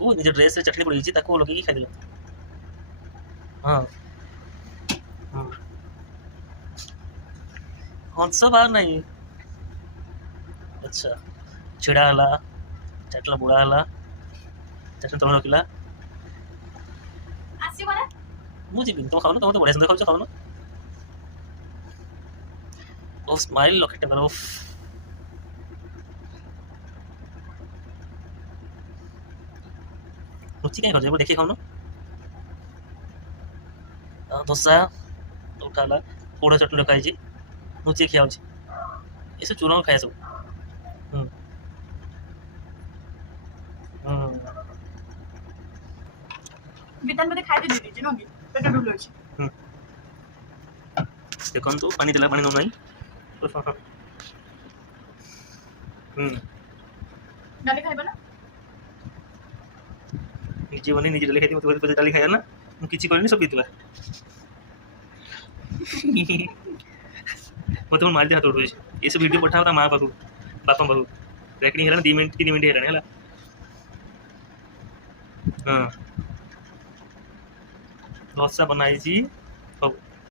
को निज ड्रेस रे चटनी पड़ी ताको लगे खाई देला। हाँ हाँ हंस बार नहीं। अच्छा छिड़ा हला चटला बुड़ा हला चटनी तल रखिला ଆସିବ ନା ମୁଁ ଯିବିନି ତମେ ଖାଉନ ତମେ ତ ବଢିଆ ସୁନ୍ଦର ଖାଉଛ ଖାଉନ। ଓ ସ୍ମାଇଲ ଲକେଟ କର रुचि कहीं कर देखिए खाऊन दोसा उठा पोड़ चटनी रखाई रुचि खिया ये सब चूर्ण खाए सब ବିତାନ ମତେ ଖାଇତେ ଦେଇଛି ନ କି ପେଟ ଢୁଲୁଛି ଦେଖନ୍ତୁ ପାଣି ଦେଲା ପାଣି ନଉନାହିଁ ଡାଲି ଖାଇବ ନା ନିଜେ ବନେଇ ନିଜେ ଡାଲି ଖାଇଥିବ ମତେ ଡାଲି ଖାଇବା ନା ମୁଁ କିଛି କରିନି ସବୁ ହେଇଥିଲା मत मार दे हाथ उड़ ये सब वीडियो पठा माँ पाखु बापा पाखु रेकर्डिंग है 2 मिनट 3 मिनट है हाँ डोसा बनाई